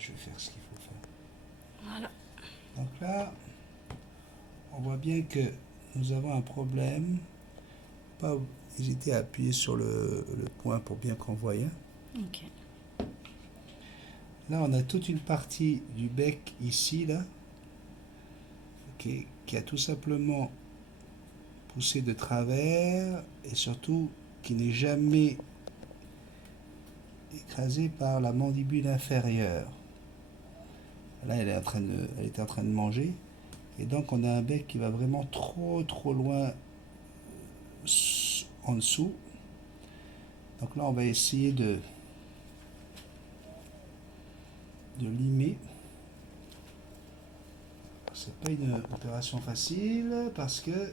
je vais faire ce qu'il faut faire. Voilà. Donc là, on voit bien que nous avons un problème. Pas hésiter à appuyer sur le point pour bien qu'on voie. Ok. Là, on a toute une partie du bec ici, là, qui a tout simplement poussé de travers et surtout qui n'est jamais écrasée par la mandibule inférieure. Là, elle était en train de manger. Et donc, on a un bec qui va vraiment trop loin en dessous. Donc là, on va essayer de limer. C'est pas une opération facile parce que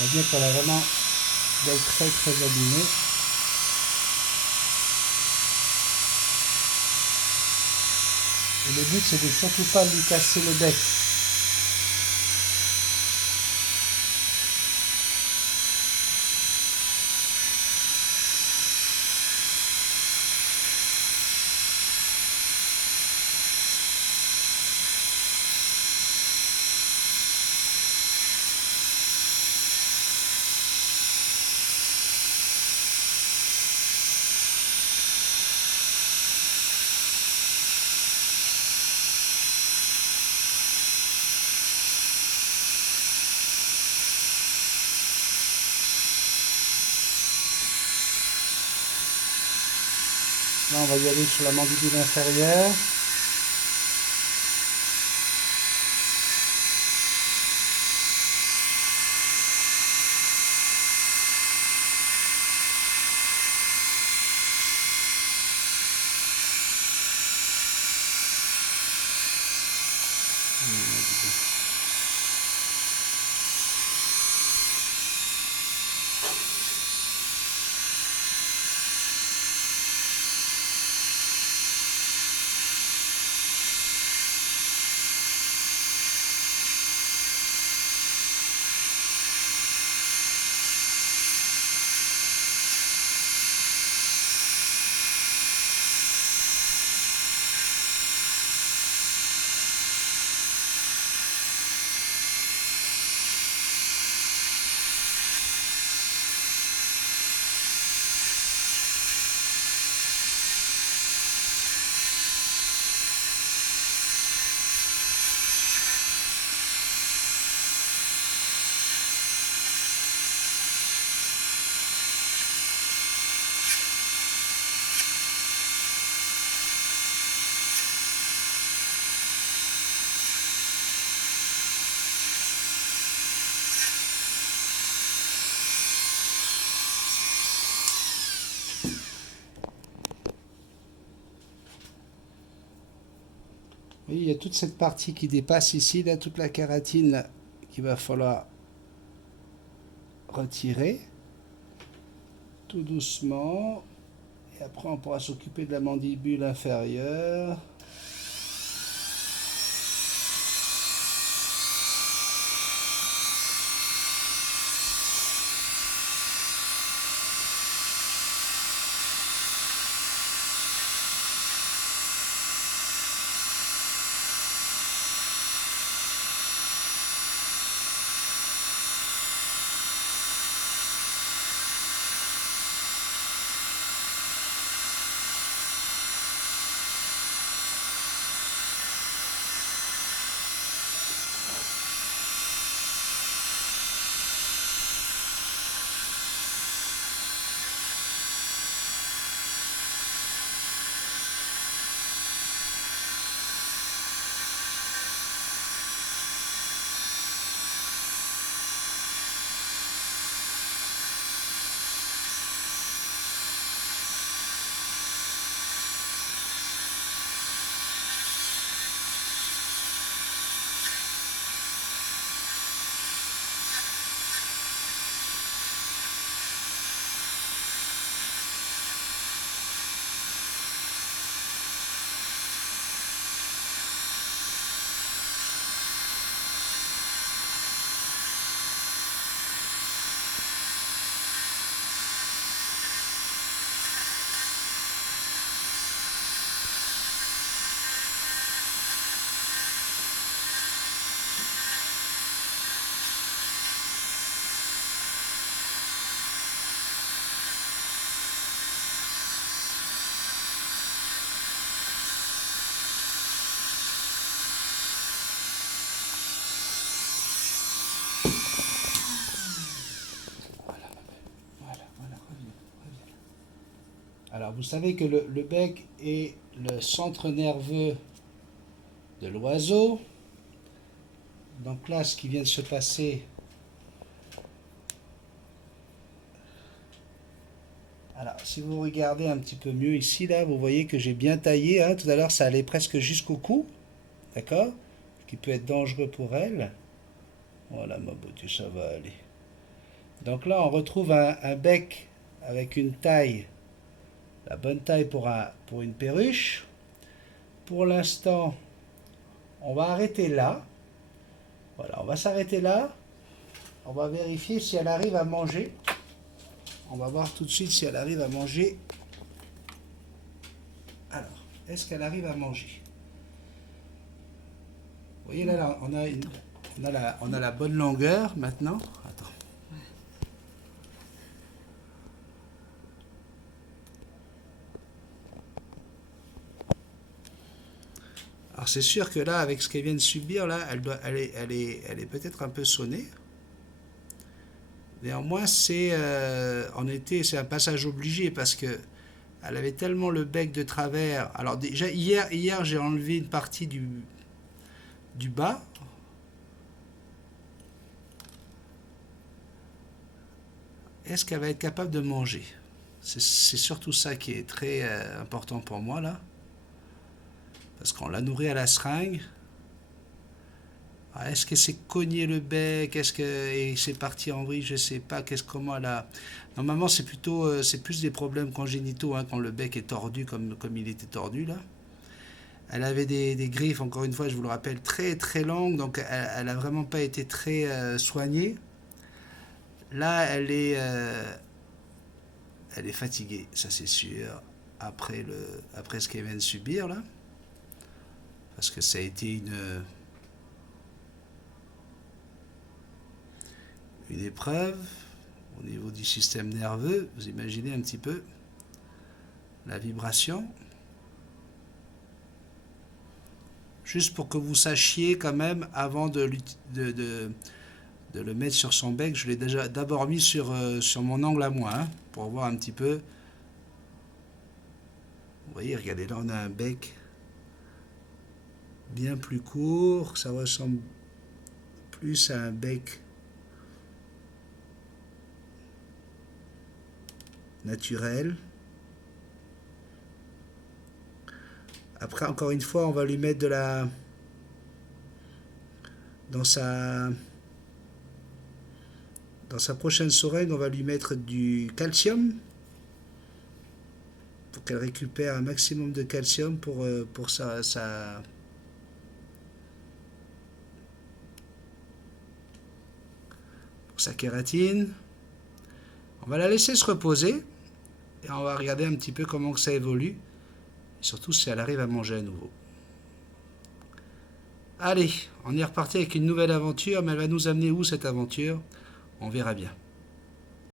on voit bien qu'elle a vraiment d'être très abîmée. Et le but, c'est de surtout pas lui casser le bec. Là, on va y aller sur la mandibule inférieure. Oui, il y a toute cette partie qui dépasse ici, là, toute la kératine là, qu'il va falloir retirer tout doucement. Et après, on pourra s'occuper de la mandibule inférieure. Voilà, reviens. Alors, vous savez que le bec est le centre nerveux de l'oiseau. Donc là, ce qui vient de se passer... Alors, si vous regardez un petit peu mieux ici, là, vous voyez que j'ai bien taillé. Hein. Tout à l'heure, ça allait presque jusqu'au cou. D'accord? Ce qui peut être dangereux pour elle. Voilà, ma beauté, ça va aller. Donc là, on retrouve un bec avec une taille, la bonne taille pour une perruche. Pour l'instant, on va arrêter là. Voilà, on va s'arrêter là. On va vérifier si elle arrive à manger. On va voir tout de suite si elle arrive à manger. Alors, est-ce qu'elle arrive à manger? Vous voyez là, on a la bonne longueur maintenant. Attends. Alors c'est sûr que là, avec ce qu'elle vient de subir, là, elle est peut-être un peu sonnée. Néanmoins, c'est un passage obligé parce que elle avait tellement le bec de travers. Alors déjà hier j'ai enlevé une partie du bas. Est-ce qu'elle va être capable de manger? C'est surtout ça qui est très important pour moi là. Parce qu'on l'a nourrie à la seringue. Est-ce qu'elle s'est cogné le bec? Est-ce que c'est parti en vrille? Je sais pas. Comment elle a. Normalement, c'est plus des problèmes congénitaux hein, quand le bec est tordu comme il était tordu là. Elle avait des griffes, encore une fois, je vous le rappelle, très très longues, donc elle a vraiment pas été très soignée. Là, elle est fatiguée, ça c'est sûr, après ce qu'elle vient de subir là, parce que ça a été une épreuve au niveau du système nerveux. Vous imaginez un petit peu la vibration. Juste pour que vous sachiez quand même, avant de le mettre sur son bec, je l'ai d'abord mis sur mon angle à moi, hein, pour voir un petit peu. Vous voyez, regardez, là on a un bec bien plus court, ça ressemble plus à un bec naturel. Après, encore une fois, on va lui mettre dans sa prochaine seringue, on va lui mettre du calcium pour qu'elle récupère un maximum de calcium pour sa kératine. On va la laisser se reposer et on va regarder un petit peu comment ça évolue. Et surtout si elle arrive à manger à nouveau. Allez, on est reparti avec une nouvelle aventure, mais elle va nous amener où cette aventure? On verra bien.